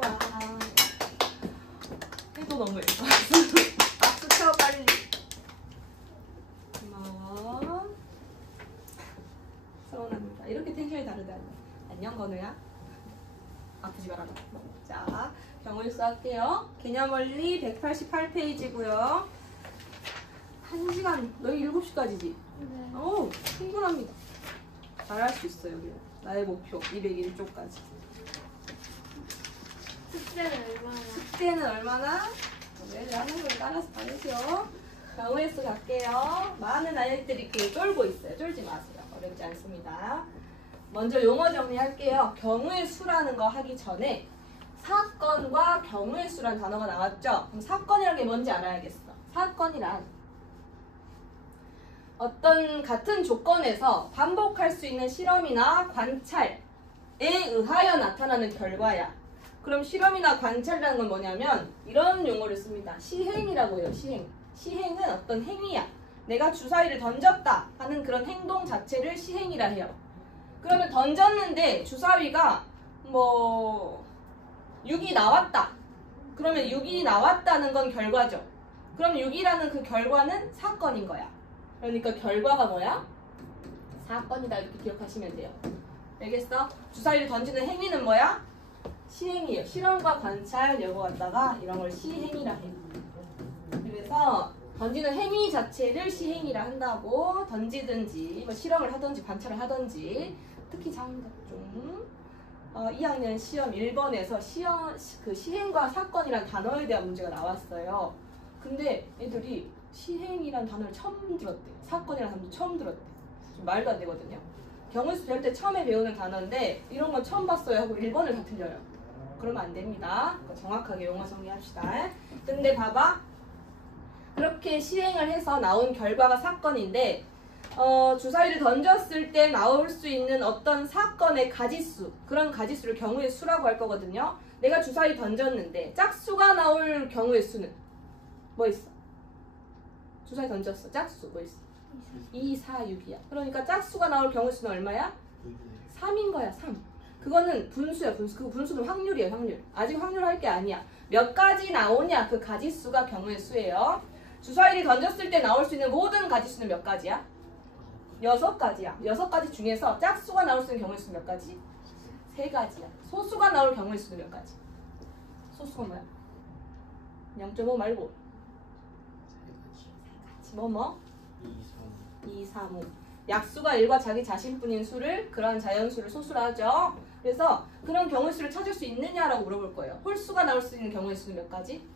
좋아. 해도 너무해. 박수 쳐 빨리. 고마워. 서운합니다. 이렇게 텐션이 다르다니. 안녕 건우야. 아프지 말아라. 자, 경우일수 할게요. 개념원리 188페이지고요. 1시간, 너희 7시까지지? 네. 오, 충분합니다. 잘할 수 있어, 여기. 나의 목표, 201쪽까지. 숙제는 얼마나? 숙제는 얼마나? 네, 하는 걸 따라서 받으세요. 경우일수 갈게요. 많은 아이들이 쫄고 있어요. 쫄지 마세요. 어렵지 않습니다. 먼저 용어 정리할게요. 경우의 수라는 거 하기 전에 사건과 경우의 수라는 단어가 나왔죠? 그럼 사건이라는 게 뭔지 알아야겠어. 사건이란 어떤 같은 조건에서 반복할 수 있는 실험이나 관찰에 의하여 나타나는 결과야. 그럼 실험이나 관찰이라는 건 뭐냐면 이런 용어를 씁니다. 시행이라고 해요. 시행. 시행은 어떤 행위야. 내가 주사위를 던졌다 하는 그런 행동 자체를 시행이라 해요. 그러면 던졌는데 주사위가 뭐 6이 나왔다. 그러면 6이 나왔다는 건 결과죠. 그럼 6이라는 그 결과는 사건인 거야. 그러니까 결과가 뭐야? 사건이다. 이렇게 기억하시면 돼요. 알겠어? 주사위를 던지는 행위는 뭐야? 시행이에요. 실험과 관찰 요거 갖다가 이런 걸 시행이라 해요. 그래서 던지는 행위 자체를 시행이라 한다고. 던지든지 뭐 실험을 하든지 관찰을 하든지. 특히 장학종 2학년 시험 1번에서 그 시행과 사건이란 단어에 대한 문제가 나왔어요. 근데 애들이 시행이란 단어를 처음 들었대. 사건이란 단어를 처음 들었대. 좀 말도 안 되거든요. 경우수 배울 때 처음에 배우는 단어인데 이런 건 처음 봤어요 하고 1번을 다 틀려요. 그러면 안 됩니다. 정확하게 용어 정리합시다. 근데 봐봐. 그렇게 시행을 해서 나온 결과가 사건인데 주사위를 던졌을 때 나올 수 있는 어떤 사건의 가지수, 그런 가지수를 경우의 수라고 할 거거든요. 내가 주사위 던졌는데 짝수가 나올 경우의 수는 뭐 있어? 주사위 던졌어. 짝수 뭐 있어? 2, 4, 6이야. 그러니까 짝수가 나올 경우의 수는 얼마야? 3인 거야. 3. 그거는 분수야. 분수. 그 분수는 확률이에요. 확률. 아직 확률 할 게 아니야. 몇 가지 나오냐 그 가지수가 경우의 수예요. 주사위를 던졌을 때 나올 수 있는 모든 가지수는 몇 가지야? 6가지야. 6가지 중에서 짝수가 나올 수 있는 경우의 수는 몇 가지? 3가지야. 소수가 나올 경우의 수는 몇 가지? 소수가 뭐야? 0.5 말고 3가지. 뭐? 2, 3, 5. 약수가 1과 자기 자신뿐인 수를 그러한 자연수를 소수라 하죠. 그래서 그런 경우의 수를 찾을 수 있느냐라고 물어볼 거예요. 홀수가 나올 수 있는 경우의 수는 몇 가지?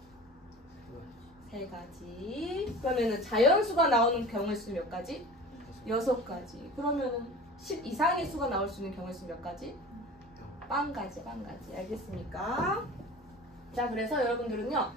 3가지. 그러면은 자연수가 나오는 경우의 수는 몇 가지? 6가지. 그러면은 10 이상의 수가 나올 수 있는 경우의 수는 몇 가지? 0가지. 알겠습니까? 자, 그래서 여러분들은요,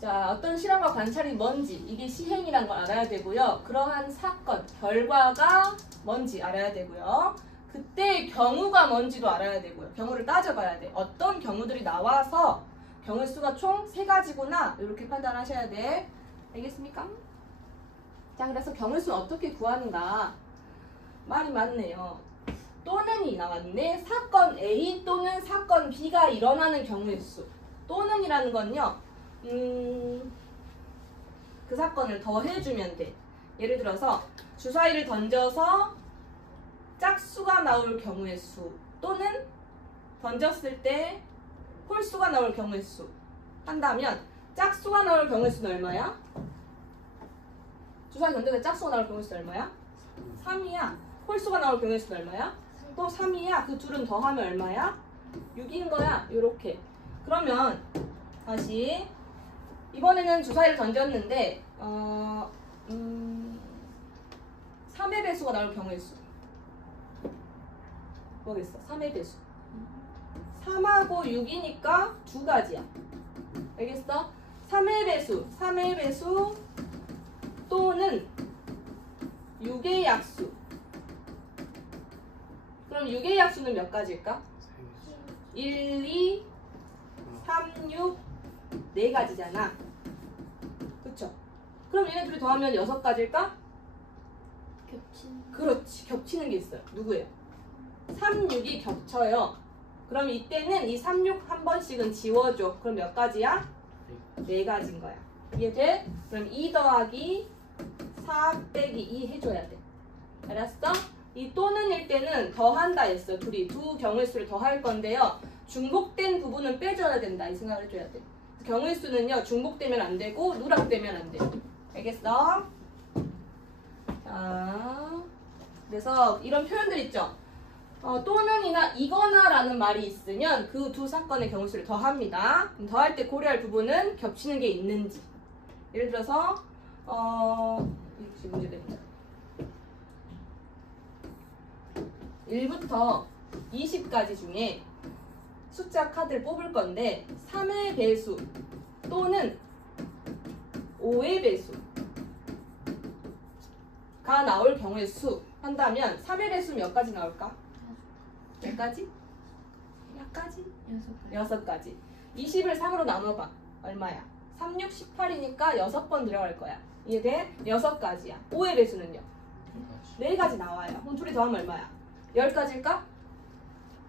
자, 어떤 실험과 관찰이 뭔지, 이게 시행이란 걸 알아야 되고요. 그러한 사건, 결과가 뭔지 알아야 되고요. 그때 경우가 뭔지도 알아야 되고요. 경우를 따져봐야 돼. 어떤 경우들이 나와서 경우의 수가 총 3가지구나. 이렇게 판단하셔야 돼. 알겠습니까? 자, 그래서 경우의 수는 어떻게 구하는가? 말이 많네요. 또는이 나왔네. 사건 A 또는 사건 B가 일어나는 경우의 수. 또는이라는 건요. 그 사건을 더해주면 돼. 예를 들어서 주사위를 던져서 짝수가 나올 경우의 수 또는 던졌을 때 홀수가 나올 경우의 수 한다면 짝수가 나올 경우의 수는 얼마야? 주사위 던졌을 때 짝수가 나올 경우의 수는 얼마야? 3이야. 홀수가 나올 경우의 수는 얼마야? 또 3이야. 그 둘은 더하면 얼마야? 6인 거야. 요렇게. 그러면 다시 이번에는 주사위를 던졌는데 3의 배수가 나올 경우의 수 뭐겠어? 3의 배수 3하고 6이니까 2가지야. 알겠어? 3의 배수 또는 6의 약수. 그럼 6의 약수는 몇 가지일까? 1, 2, 3, 6 4가지잖아. 그쵸? 그럼 얘네들이 더하면 6가지일까? 겹치는. 그렇지. 겹치는 게 있어요. 누구예요? 3, 6이 겹쳐요. 그럼 이때는 이 3, 6 한 번씩은 지워줘. 그럼 몇 가지야? 4가지인 거야. 이해돼? 그럼 2 더하기 4 빼기 2 해줘야 돼. 알았어? 이 또는 일 때는 더한다 했어. 둘이 두 경우의 수를 더할 건데요. 중복된 부분은 빼줘야 된다. 이 생각을 해줘야 돼. 경우의 수는요. 중복되면 안 되고 누락되면 안 돼. 알겠어? 자, 그래서 이런 표현들 있죠. 또는이나 이거나 라는 말이 있으면 그 두 사건의 경우의 수를 더합니다. 그럼 더할 때 고려할 부분은 겹치는 게 있는지. 예를 들어서 이렇게 문제 됩니다. 1부터 20까지 중에 숫자 카드를 뽑을 건데 3의 배수 또는 5의 배수가 나올 경우의 수 한다면 3의 배수 몇 가지 나올까? 몇 가지? 몇 가지? 6가지. 20을 3으로 나눠봐. 얼마야? 3, 6, 18이니까 6번 들어갈 거야. 이해돼? 6가지야. 5의 배수는요? 4가지 나와요. 그럼 둘이 더하면 얼마야? 10가지일까?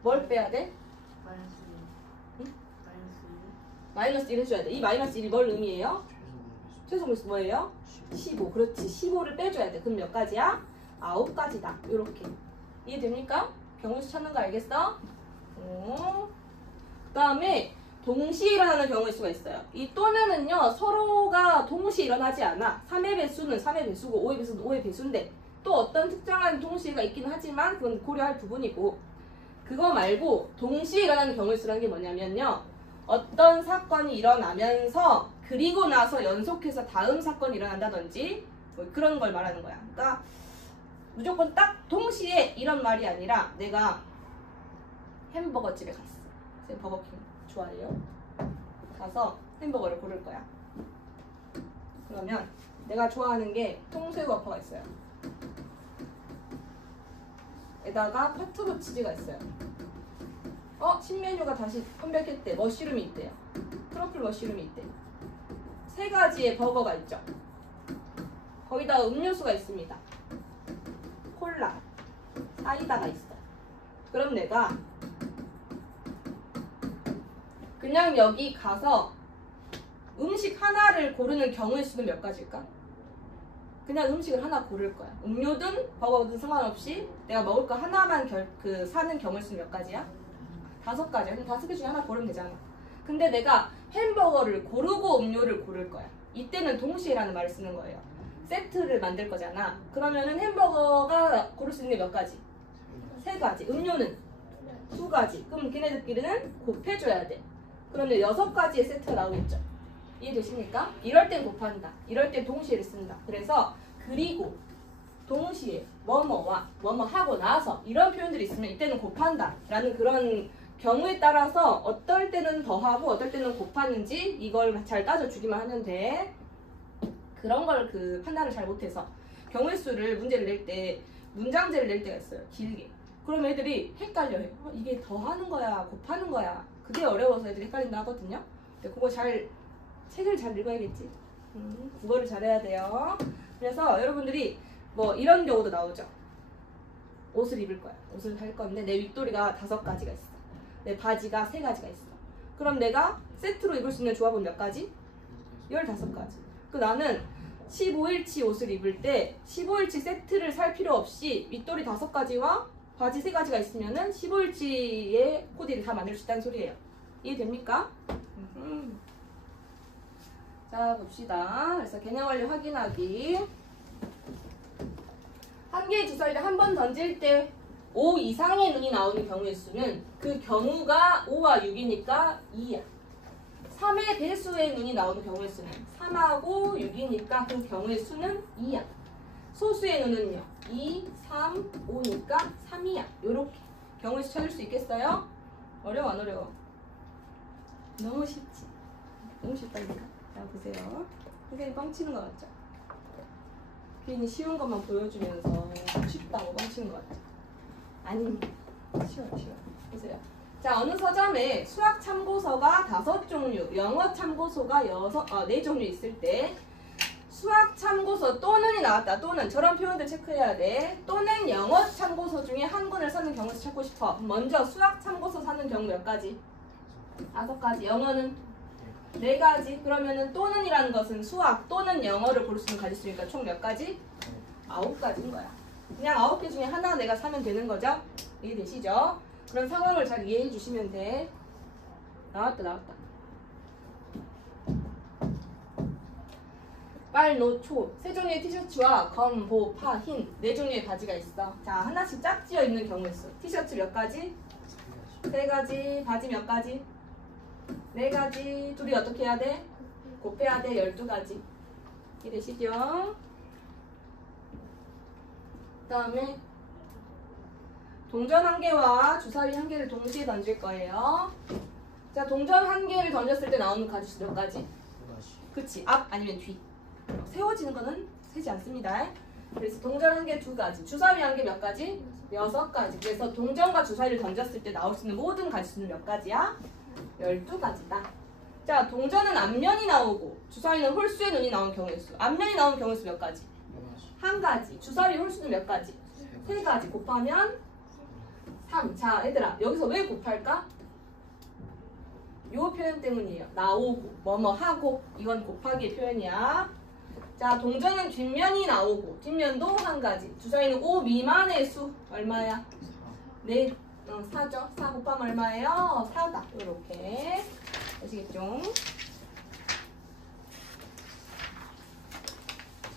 뭘 빼야 돼? 마이너스 1 해줘야 돼. 이 마이너스 1이 뭘 의미해요? 최소 배수 뭐예요? 15. 그렇지. 15를 빼줘야 돼. 그럼 몇 가지야? 9가지다. 요렇게. 이해됩니까? 경우수 찾는 거 알겠어? 그 다음에 동시에 일어나는 경우의 수가 있어요. 이 또는은요. 서로가 동시에 일어나지 않아. 3의 배수는 3의 배수고 5의 배수는 5의 배수인데 또 어떤 특정한 동시에가 있긴 하지만 그건 고려할 부분이고 그거 말고 동시에 일어나는 경우의 수라는 게 뭐냐면요. 어떤 사건이 일어나면서 그리고 나서 연속해서 다음 사건이 일어난다든지 뭐 그런 걸 말하는 거야. 그러니까 무조건 딱 동시에 이런 말이 아니라 내가 햄버거 집에 갔어. 제가 버거킹 좋아해요. 가서 햄버거를 고를 거야. 그러면 내가 좋아하는 게 통새우 버퍼가 있어요. 에다가 파트로 치즈가 있어요. 신메뉴가 다시 컴백했대. 머쉬룸이 있대요. 트러플 머쉬룸이 있대. 3가지의 버거가 있죠. 거기다가 음료수가 있습니다. 콜라, 사이다가 있어. 그럼 내가 그냥 여기 가서 음식 하나를 고르는 경우의 수는 몇 가지일까? 그냥 음식을 하나 고를 거야. 음료든 버거든 상관없이 내가 먹을 거 하나만 사는 경우의 수는 몇 가지야? 5가지야. 그럼 5개 중에 하나 고르면 되잖아. 근데 내가 햄버거를 고르고 음료를 고를 거야. 이때는 동시에라는 말을 쓰는 거예요. 세트를 만들 거잖아. 그러면은 햄버거가 고를 수 있는 게 몇 가지? 3가지. 음료는 2가지. 그럼 걔네들끼리는 곱해줘야 돼. 그러면 6가지의 세트가 나오겠죠. 이해되십니까? 이럴 땐 곱한다. 이럴 땐 동시에를 쓴다. 그래서 그리고 동시에 뭐뭐와 뭐뭐 하고 나서 이런 표현들이 있으면 이때는 곱한다 라는 그런 경우에 따라서 어떨 때는 더하고 어떨 때는 곱하는지 이걸 잘 따져주기만 하면 돼. 그런 걸 판단을 잘 못해서 경우의 수를 문제를 낼 때 문장제를 낼 때가 있어요. 길게. 그럼 애들이 헷갈려요. 이게 더하는 거야 곱하는 거야. 그게 어려워서 애들이 헷갈린다 하거든요. 근데 그거 책을 잘 읽어야겠지. 국어를 잘해야 돼요. 그래서 여러분들이 뭐 이런 경우도 나오죠. 옷을 입을 거야. 옷을 살 건데 내 윗도리가 5가지가 있어. 내 바지가 3가지가 있어. 그럼 내가 세트로 입을 수 있는 조합은 몇 가지? 15가지. 나는 15일치 옷을 입을 때 15일치 세트를 살 필요 없이 윗도리 5가지와 바지 3가지가 있으면은 15일치의 코디를 다 만들 수 있다는 소리예요. 이해됩니까? 자, 봅시다. 그래서 개념 완료 확인하기. 한 개의 주사위를 한 번 던질 때 5 이상의 눈이 나오는 경우의 수는 그 경우가 5와 6이니까 2야. 3의 배수의 눈이 나오는 경우의 수는 3하고 6이니까 그 경우의 수는 2야. 소수의 눈은요. 2, 3, 5니까 3이야. 요렇게 경우의 수 찾을 수 있겠어요? 어려워 안 어려워? 너무 쉽지? 너무 쉽다니까. 자, 보세요. 선생님 뻥치는 거 같죠? 괜히 쉬운 것만 보여주면서 쉽다고 뻥치는 거 같죠? 아닙니다. 쉬워요. 보세요. 자, 어느 서점에 수학 참고서가 5종류, 영어 참고서가 4종류 있을 때 수학 참고서 또는이 나왔다. 또는 저런 표현들 체크해야 돼. 또는 영어 참고서 중에 한 권을 사는 경우에서 찾고 싶어. 먼저 수학 참고서 사는 경우 몇 가지? 5가지. 영어는 4가지. 그러면은 또는이라는 것은 수학 또는 영어를 고를 수 있는 가지 수니까 총 몇 가지? 9가지인 거야. 그냥 9개 중에 하나 내가 사면 되는 거죠? 이해되시죠? 그런 상황을 잘 이해해 주시면 돼. 나왔다. 빨, 노, 초. 3종류의 티셔츠와 검, 보, 파, 흰 4종류의 바지가 있어. 자, 하나씩 짝지어 있는 경우 있어. 티셔츠 몇 가지? 3가지. 바지 몇 가지? 4가지. 둘이 어떻게 해야 돼? 곱해야 돼. 12가지. 이해되시죠? 그 다음에 동전 1개와 주사위 1개를 동시에 던질 거예요. 자, 동전 1개를 던졌을 때 나오는 가지수 몇 가지? 그치, 앞 아니면 뒤. 세워지는 거는 세지 않습니다. 그래서 동전 1개 2가지, 주사위 1개 몇 가지? 6가지. 그래서 동전과 주사위를 던졌을 때 나올 수 있는 모든 가지수는 몇 가지야? 12가지다. 자, 동전은 앞면이 나오고 주사위는 홀수의 눈이 나온 경우의 수. 앞면이 나온 경우의 수 몇 가지? 1가지. 주사위 홀수는 몇 가지? 3가지. 곱하면 3. 자, 얘들아, 여기서 왜 곱할까? 요 표현 때문이에요. 나오고, 뭐뭐 하고, 이건 곱하기의 표현이야. 자, 동전은 뒷면이 나오고, 뒷면도 1가지. 주사위는 5 미만의 수, 얼마야? 4죠? 4 곱하면 얼마예요? 4다. 요렇게. 아시겠죠?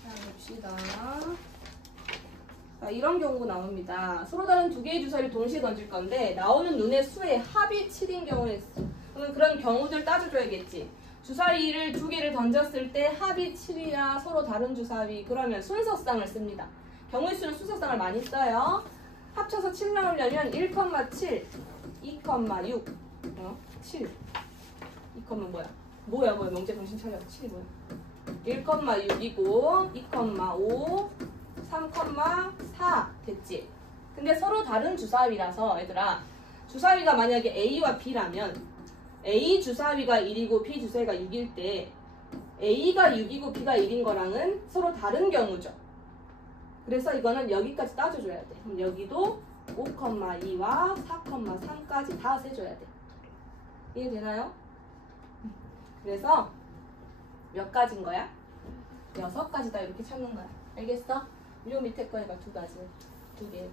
자, 봅시다. 자, 이런 경우 나옵니다. 서로 다른 2개의 주사위를 동시에 던질 건데 나오는 눈의 수의 합이 7인 경우에 그러면 그런 경우들 따져줘야겠지. 주사위를 2개를 던졌을 때 합이 7이야. 서로 다른 주사위. 그러면 순서쌍을 씁니다. 경우의 수는 순서쌍을 많이 써요. 합쳐서 7 나오려면 1,7, 2,6, 7. 2, 뭐야? 뭐야? 명재 정신 차려. 7이 뭐야? 1,6이고 2,5 3,4 됐지? 근데 서로 다른 주사위라서 얘들아, 주사위가 만약에 A와 B라면 A 주사위가 1이고 B 주사위가 6일 때 A가 6이고 B가 1인 거랑은 서로 다른 경우죠. 그래서 이거는 여기까지 따져줘야 돼. 그럼 여기도 5,2와 4,3까지 다 세줘야 돼. 이해되나요? 그래서 몇 가지인 거야? 6가지다 이렇게 찾는 거야. 알겠어? 요 밑에 거 해봐. 2가지. 2개.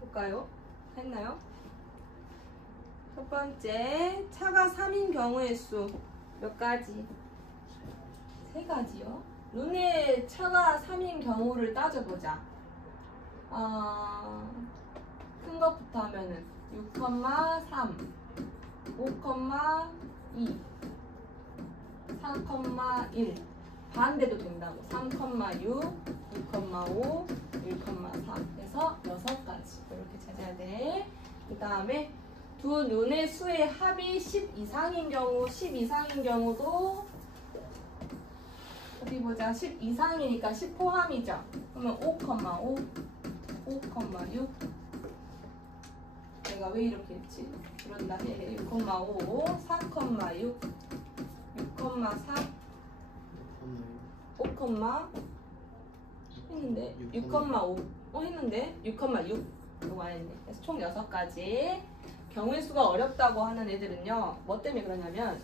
볼까요? 했나요? 첫 번째, 차가 3인 경우의 수 몇 가지? 3가지요. 눈에 차가 3인 경우를 따져보자. 큰 것부터 하면은 6,3, 5,2, 4,1 반대도 된다고. 3,6, 2,5, 1,4 해서 6가지 이렇게 찾아야 돼. 그 다음에 두 눈의 수의 합이 10 이상인 경우, 10 이상인 경우도 어디 보자. 10 이상이니까 10 포함이죠. 그러면 5,5, 5,6 내가 왜 이렇게 했지? 그런다 해. 6,5, 4,6, 6,4 5, 했는데 6,5 했는데 6,6 이거 안 했네. 그래서 총 6가지. 경우의 수가 어렵다고 하는 애들은요, 뭐 때문에 그러냐면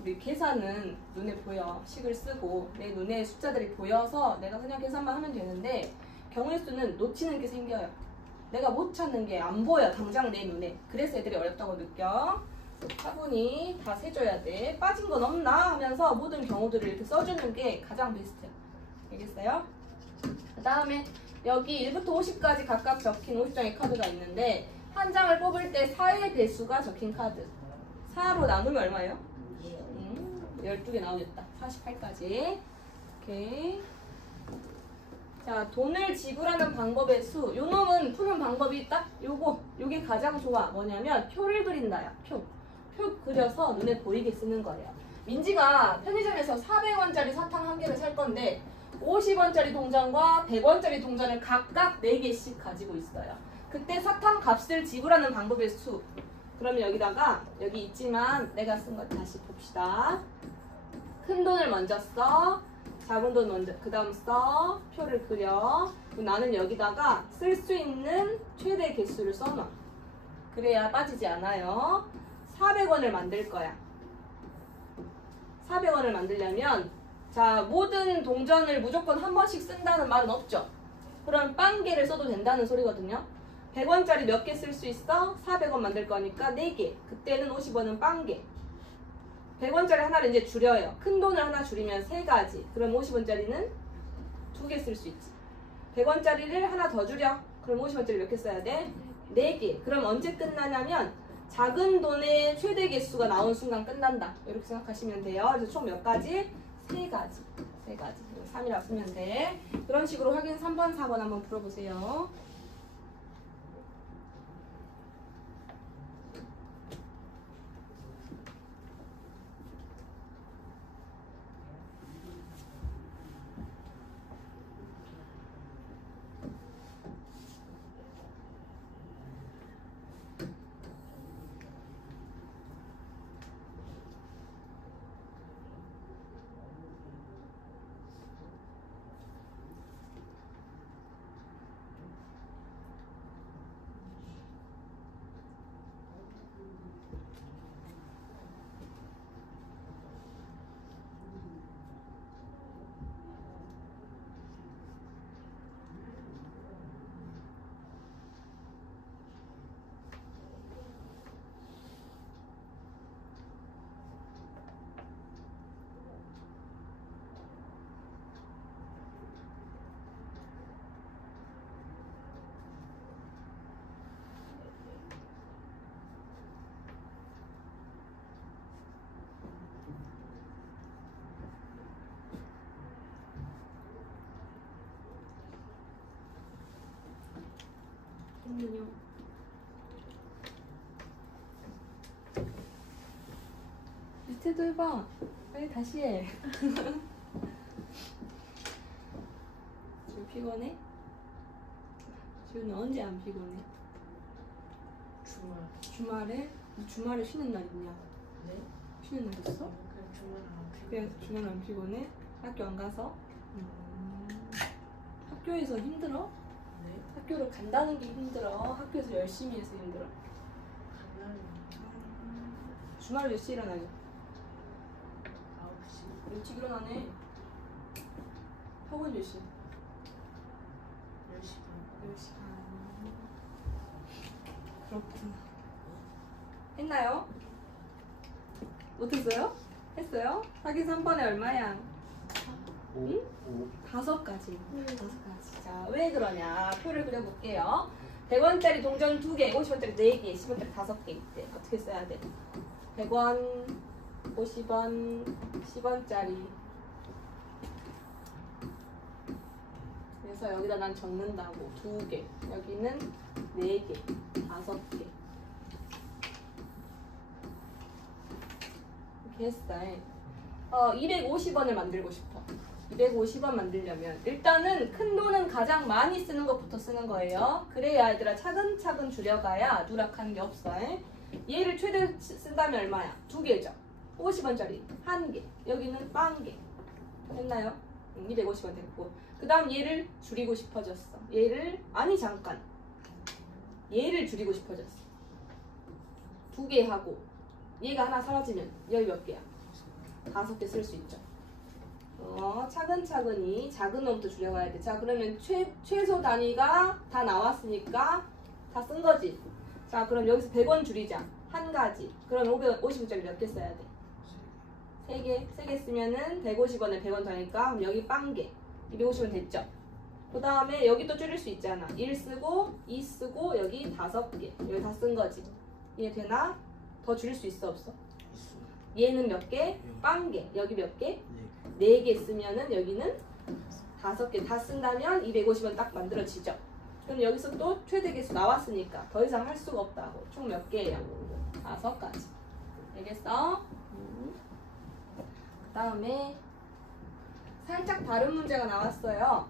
우리 계산은 눈에 보여. 식을 쓰고 내 눈에 숫자들이 보여서 내가 그냥 계산만 하면 되는데 경우의 수는 놓치는 게 생겨요. 내가 못 찾는 게 안 보여. 당장 내 눈에. 그래서 애들이 어렵다고 느껴. 차분히 다 세줘야 돼. 빠진 건 없나 하면서 모든 경우들을 이렇게 써주는 게 가장 베스트야. 알겠어요? 그 다음에 여기 1부터 50까지 각각 적힌 50장의 카드가 있는데 한 장을 뽑을 때 4의 배수가 적힌 카드. 4로 나누면 얼마예요? 12개 나오겠다. 48까지. 오케이. 자, 돈을 지불하는 방법의 수. 요 놈은 푸는 방법이 딱 요게 가장 좋아. 뭐냐면 표를 그린다야. 표 그려서 눈에 보이게 쓰는 거예요. 민지가 편의점에서 400원짜리 사탕 한 개를 살 건데 50원짜리 동전과 100원짜리 동전을 각각 4개씩 가지고 있어요. 그때 사탕 값을 지불하는 방법의 수. 그러면 여기다가 여기 있지만 내가 쓴 거 다시 봅시다. 큰 돈을 먼저 써. 작은 돈 먼저 그 다음 써. 표를 그려. 나는 여기다가 쓸 수 있는 최대 개수를 써놔. 그래야 빠지지 않아요. 400원을 만들 거야. 400원을 만들려면 자, 모든 동전을 무조건 한 번씩 쓴다는 말은 없죠. 그럼 빵개를 써도 된다는 소리거든요. 100원짜리 몇 개 쓸 수 있어? 400원 만들 거니까 4개. 그때는 50원은 빵개. 100원짜리 하나를 이제 줄여요. 큰 돈을 하나 줄이면 3가지. 그럼 50원짜리는 2개 쓸 수 있지. 100원짜리를 하나 더 줄여. 그럼 50원짜리 몇 개 써야 돼? 4개. 그럼 언제 끝나냐면 작은 돈의 최대 개수가 나온 순간 끝난다. 이렇게 생각하시면 돼요. 그래서 총 몇 가지? 3가지. 3가지. 3이라고 쓰면 돼. 그런 식으로 확인 3번, 4번 한번 풀어보세요. 잠깐만요. 밑에도 해봐. 빨리 다시 해. 지금 피곤해? 지우는 언제 안 피곤해? 주말에? 주말에 쉬는 날 있냐? 네? 쉬는 날 있어? 그냥 주말에 안 피곤해. 그냥 주말 안 피곤해? 학교 안 가서? 학교에서 힘들어? 네? 학교를 간다는 게 힘들어? 학교에서 열심히 해서 힘들어? 간다는 주말에 몇 시에 일어나냐? 9시. 일찍 일어나네. 학원 몇 시? 10시 반. 10시. 그렇구나. 했나요? 못했어요? 했어요? 확인 3번에 얼마야? 응? 5가지. 5가지. 자, 왜 그러냐? 표를 그려볼게요. 100원짜리 동전 2개, 50원짜리 4개, 10원짜리 5개 있대. 어떻게 써야 돼? 100원, 50원, 10원짜리. 그래서 여기다 난 적는다고. 2개. 여기는 4개, 5개. 이렇게 했어요. 250원을 만들고 싶어. 250원 만들려면 일단은 큰 돈은 가장 많이 쓰는 것부터 쓰는 거예요. 그래야 얘들아 차근차근 줄여가야 누락하는 게 없어. 얘를 최대 쓴다면 얼마야? 2개죠. 50원짜리 1개. 여기는 빵개. 됐나요? 250원 됐고. 그 다음 얘를 줄이고 싶어졌어. 얘를 아니 잠깐. 얘를 줄이고 싶어졌어. 2개 하고 얘가 하나 사라지면 여기 몇 개야? 5개 쓸 수 있죠. 차근차근히 작은 놈부터 줄여가야 돼. 자, 그러면 최소 단위가 다 나왔으니까 다 쓴 거지. 자, 그럼 여기서 100원 줄이자. 한 가지. 그럼 550원짜리 몇 개 써야 돼? 3개. 3개 쓰면은 150원에 100원 더니까 그럼 여기 빵개. 250원 됐죠? 그 다음에 여기 또 줄일 수 있잖아. 1 쓰고 2 쓰고 여기 5개. 여기 다 쓴 거지. 이해되나? 더 줄일 수 있어 없어? 얘는 몇 개? 빵개. 여기 몇 개? 4개 쓰면은 여기는 5개 다 쓴다면 250원 딱 만들어지죠. 그럼 여기서 또 최대 개수 나왔으니까 더 이상 할 수가 없다고. 총 몇 개예요? 5가지. 알겠어? 그 다음에 살짝 다른 문제가 나왔어요.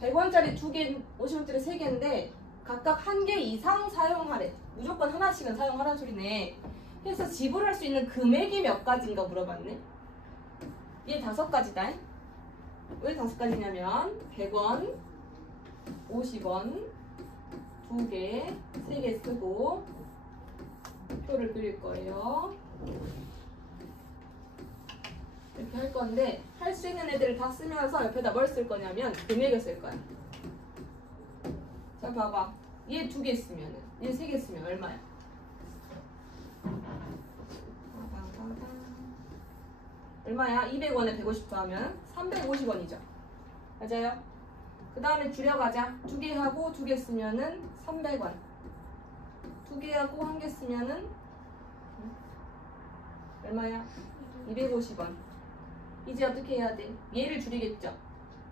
100원짜리 2개, 50원짜리 3개인데 각각 1개 이상 사용하래. 무조건 하나씩은 사용하라는 소리네. 그래서 지불할 수 있는 금액이 몇 가지인가 물어봤네. 얘 5가지다. 왜 5가지냐면 100원, 50원, 2개, 3개 쓰고 표를 그릴 거예요. 이렇게 할 건데 할 수 있는 애들을 다 쓰면서 옆에다 뭘 쓸 거냐면 금액을 쓸 거야. 자, 봐봐. 얘 2개 쓰면은 얘 3개 쓰면 얼마야? 얼마야? 200원에 150 더하면 350원이죠. 맞아요? 그 다음에 줄여가자. 2개 하고 2개 쓰면은 300원. 2개 하고 1개 쓰면은 얼마야? 250원. 이제 어떻게 해야 돼? 얘를 줄이겠죠?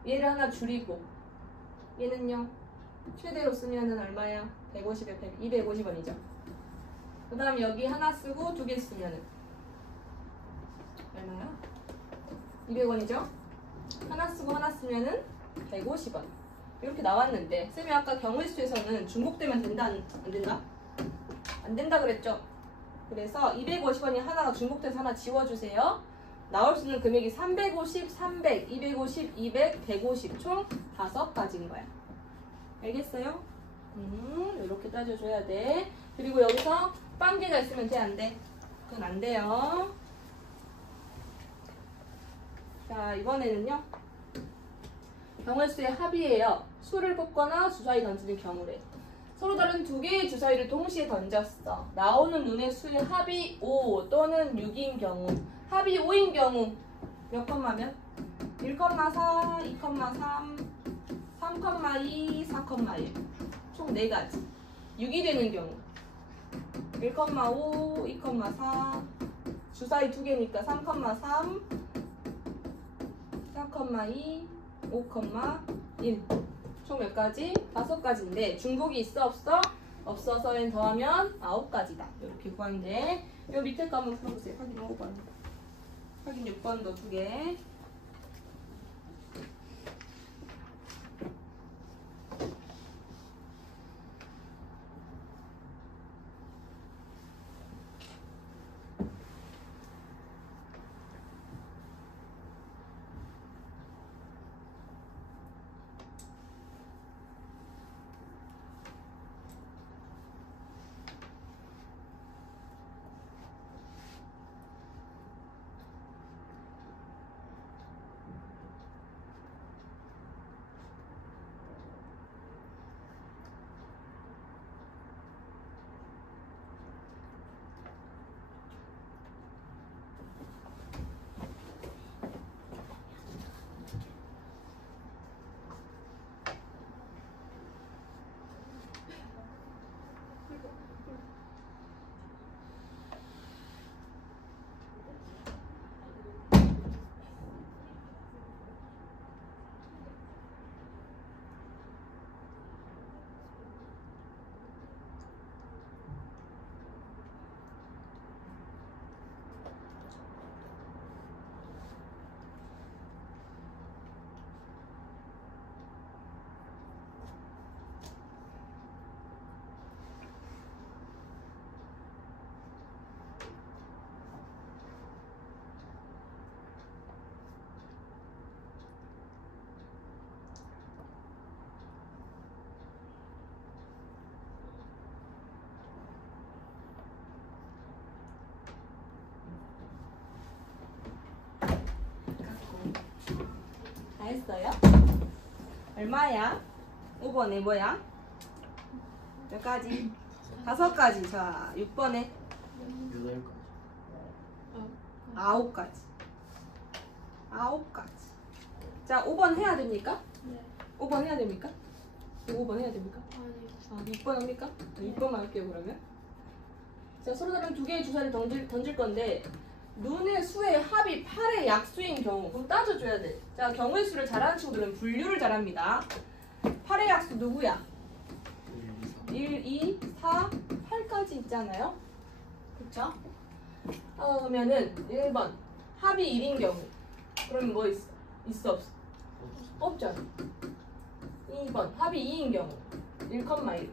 얘를 하나 줄이고 얘는요? 최대로 쓰면은 얼마야? 150에 250원이죠. 그 다음 여기 하나 쓰고 2개 쓰면은 얼마야? 200원이죠? 하나 쓰고 하나 쓰면은 150원. 이렇게 나왔는데 쌤이 아까 경우의 수에서는 중복되면 된다 안 된다? 안 된다 그랬죠? 그래서 250원이 하나가 중복돼서 하나 지워주세요. 나올 수 있는 금액이 350, 300, 250, 200, 150 총 5가지인 거야. 알겠어요? 이렇게 따져줘야 돼. 그리고 여기서 빵개가 있으면 돼, 안 돼? 그건 안 돼요. 자, 이번에는요. 경우의 수의 합이에요. 수를 뽑거나 주사위 던지는 경우래. 서로 다른 2개의 주사위를 동시에 던졌어. 나오는 눈의 수의 합이 5 또는 6인 경우. 합이 5인 경우 몇 컴마면? 1,4, 2,3, 3,2, 4,1 총 4가지. 6이 되는 경우 1,5, 2,4 주사위 2개니까 3,3, 4,2, 5,1 총 몇 가지? 5가지인데 중복이 있어 없어? 없어서 n 더하면 9가지다. 이렇게 구하면 돼. 이 밑에 거 한번 풀어보세요. 확인 5번. 확인 6번도 2개. 다 했어요? 얼마야? 5번에 뭐야? 몇 가지? 5가지. 자, 6번에 8가지. 9가지. 9가지. 자, 5번 해야 됩니까? 네. 5번 해야 됩니까? 5번 해야 됩니까? 아니요. 아, 6번 합니까? 6번만 할게요, 그러면. 자, 서로 다른 두 개의 주사를 던질 건데, 눈의 수의 합이 8의 약수인 경우, 그럼 따져줘야 돼. 자, 경우의 수를 잘하는 친구들은 분류를 잘합니다. 8의 약수 누구야? 1, 2, 4, 8까지 있잖아요? 그쵸? 그러면은 1번, 합이 1인 경우. 그러면 뭐 있어? 있어, 없어? 없잖아. 2번, 합이 2인 경우. 1,1.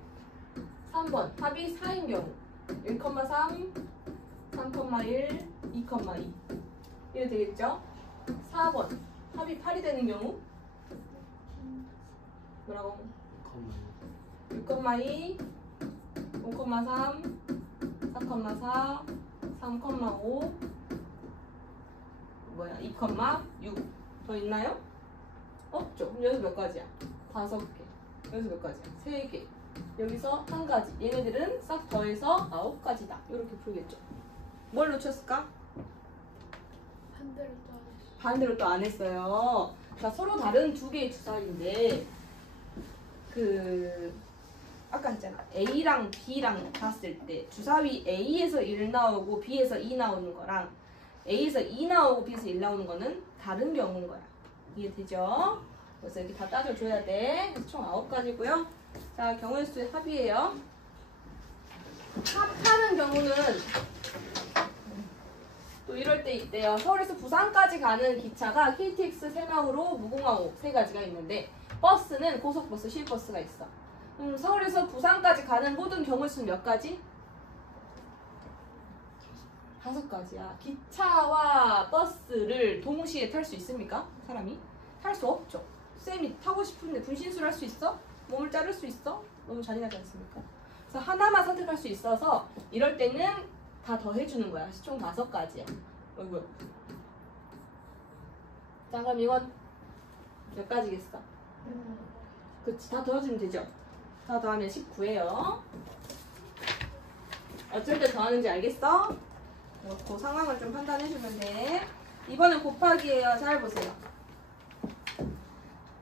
3번, 합이 4인 경우. 1,3, 3,1, 2,2. 이래 되겠죠? 4번, 합이 8이 되는 경우. 뭐라고? 6,2, 5,3, 4,4, 3,5, 뭐야? 2,6. 더 있나요? 없죠. 그럼 여기서 몇 가지야? 5개. 여기서 몇 가지야? 3개. 여기서 1가지. 얘네들은 싹 더해서 9가지다. 이렇게 풀겠죠. 뭘 놓쳤을까? 반대로 또 안 했어. 반대로 또 안 했어요. 자, 서로 다른 두 개의 주사위인데 아까 했잖아. A랑 B랑 봤을 때 주사위 A에서 1 나오고 B에서 2 나오는 거랑 A에서 2 나오고 B에서 1 나오는 거는 다른 경우인 거야. 이해되죠? 그래서 이렇게 다 따져줘야 돼. 그래서 총 9가지고요. 자, 경우의 수의 합이에요. 합하는 경우는 또 이럴 때 있대요. 서울에서 부산까지 가는 기차가 KTX 새마을호, 무궁화호 3가지가 있는데 버스는 고속버스, 시외버스가 있어. 서울에서 부산까지 가는 모든 경우의 수는 몇 가지? 5가지야. 기차와 버스를 동시에 탈 수 있습니까? 사람이? 탈 수 없죠. 쌤이 타고 싶은데 분신술 할 수 있어? 몸을 자를 수 있어? 너무 잔인하지 않습니까? 그래서 하나만 선택할 수 있어서 이럴 때는 다 더해주는 거야. 총 5가지야. 어이구. 자, 그럼 이건 몇 가지겠어? 그치, 다 더해주면 되죠? 다 더하면 19예요. 어쩔 때 더하는지 알겠어? 그 상황을 좀 판단해주면 돼. 이번엔 곱하기예요. 잘 보세요.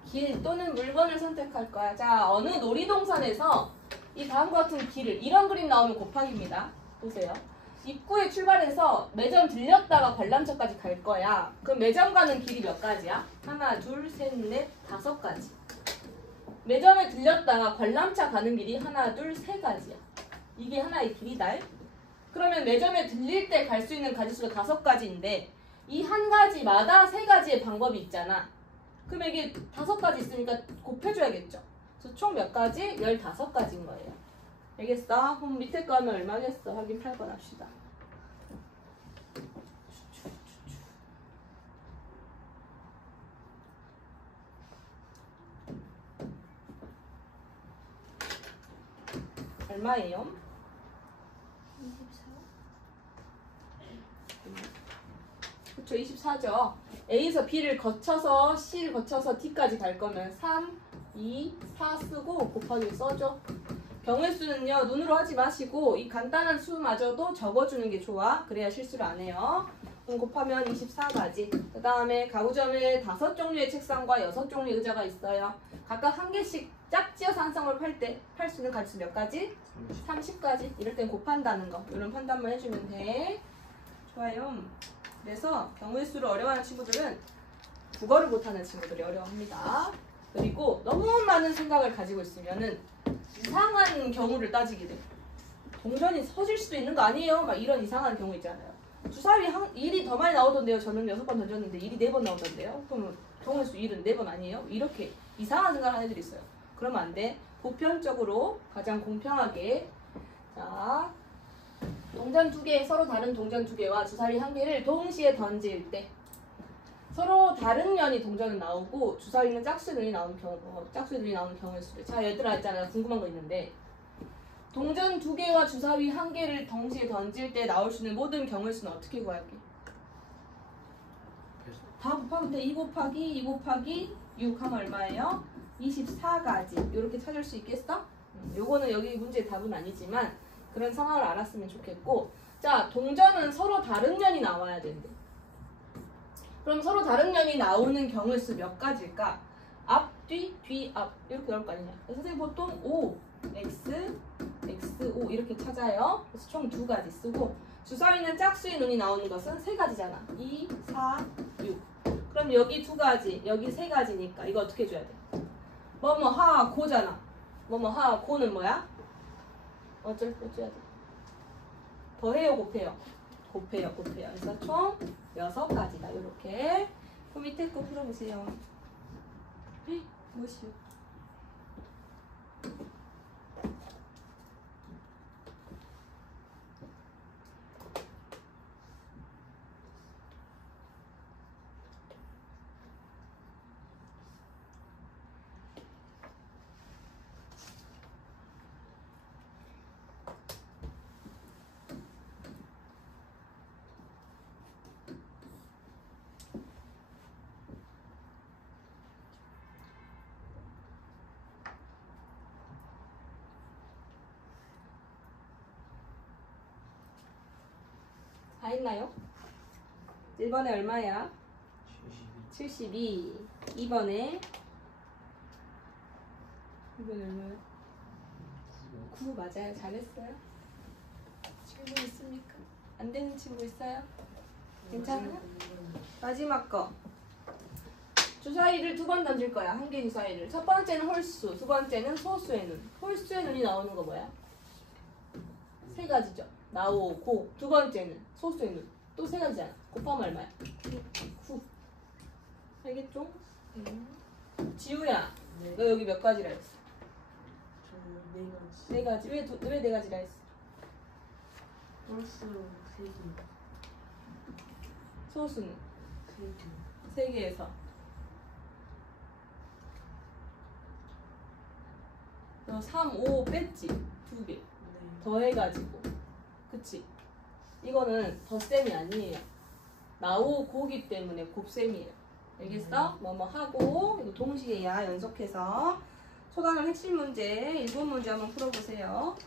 길 또는 물건을 선택할 거야. 자, 어느 놀이동산에서 이 다음과 같은 길을, 이런 그림 나오면 곱하기입니다. 보세요. 입구에 출발해서 매점 들렸다가 관람차까지 갈 거야. 그럼 매점 가는 길이 몇 가지야? 하나, 둘, 셋, 넷, 5가지. 매점에 들렸다가 관람차 가는 길이 하나, 둘, 3가지야. 이게 하나의 길이다. 그러면 매점에 들릴 때 갈 수 있는 가지수가 5가지인데 이 한 가지마다 3가지의 방법이 있잖아. 그럼 이게 5가지 있으니까 곱해줘야겠죠. 그래서 총 몇 가지? 15가지인 거예요. 알겠어? 그럼 밑에 거 하면 얼마겠어? 확인 8번 합시다. 얼마예요? 24? 그쵸, 24죠. A에서 B를 거쳐서 C를 거쳐서 D까지 갈 거면 3, 2, 4 쓰고 곱하기 써줘. 경우의 수는요, 눈으로 하지 마시고 이 간단한 수마저도 적어주는 게 좋아. 그래야 실수를 안 해요. 그럼 곱하면 24가지. 그 다음에 가구점에 5종류의 책상과 6종류의 의자가 있어요. 각각 한 개씩 짝지어서 한 쌍을 팔 수 있는 가지수 몇 가지? 30가지. 이럴 땐 곱한다는 거. 이런 판단만 해주면 돼. 좋아요. 그래서 경우의 수를 어려워하는 친구들은 국어를 못하는 친구들이 어려워합니다. 그리고 너무 많은 생각을 가지고 있으면은 이상한 경우를 따지게 돼. 동전이 서질 수도 있는 거 아니에요? 막 이런 이상한 경우 있잖아요. 주사위 1이 더 많이 나오던데요. 저는 6번 던졌는데 1이 4번 나오던데요. 그럼 경우의 수 1은 4번 아니에요? 이렇게 이상한 생각을 하는 애들이 있어요. 그러면 안 돼. 보편적으로 가장 공평하게. 자, 동전 2개, 서로 다른 동전 2개와 주사위 1개를 동시에 던질 때 서로 다른 면이 동전은 나오고 주사위는 짝수눈이 나오는 경우의 수를. 자, 얘들아 있잖아. 궁금한 거 있는데 동전 2개와 주사위 1개를 동시에 던질 때 나올 수 있는 모든 경우의 수는 어떻게 구할게? 다 곱하면 돼. 2 곱하기 6 하면 얼마예요? 24가지. 이렇게 찾을 수 있겠어? 요거는 여기 문제의 답은 아니지만 그런 상황을 알았으면 좋겠고, 자, 동전은 서로 다른 면이 나와야 된대. 그럼 서로 다른 면이 나오는 경우의 수 몇 가지일까? 앞, 뒤, 뒤, 앞 이렇게 나올 거 아니냐. 그래서 선생님 보통 O, X, X, O 이렇게 찾아요. 그래서 총 2가지 쓰고, 주사위는 짝수의 눈이 나오는 것은 3가지잖아. 2, 4, 6. 그럼 여기 2가지, 여기 3가지니까 이거 어떻게 해줘야 돼? 뭐뭐 하, 고잖아. 뭐뭐 하, 고는 뭐야? 어쩔 돼? 더해요, 곱해요? 곱해요. 그래서 총 6가지다. 요렇게. 그 밑에 거 풀어보세요. 무엇이요? 다 했나요? 1번에 얼마야? 72. 2번에 얼마야? 9 맞아요. 잘했어요. 질문 있습니까? 안 되는 친구 있어요? 괜찮아요? 마지막 거. 주사위를 2번 던질 거야. 한 개 주사위를. 첫 번째는 홀수, 두 번째는 소수의 눈. 홀수의 눈이 나오는 거 뭐야? 3가지죠. 나오고, 두 번째는 소수의 눈. 또 3가지잖아. 곱하면 얼마야? 9. 알겠죠? 지우야, 네. 너 여기 몇 가지라 했어? 저 4가지. 4가지. 왜 4가지라 했어? 플러스 3개. 소수는 3개. 3개에서 3, 5 뺐지? 2개. 네. 더해가지고. 그치? 이거는 덧셈이 아니에요. 나오고기 때문에 곱셈이에요. 알겠어? 뭐뭐 하고, 이거 동시에야 연속해서. 초단원 핵심 문제, 1번 문제 한번 풀어보세요.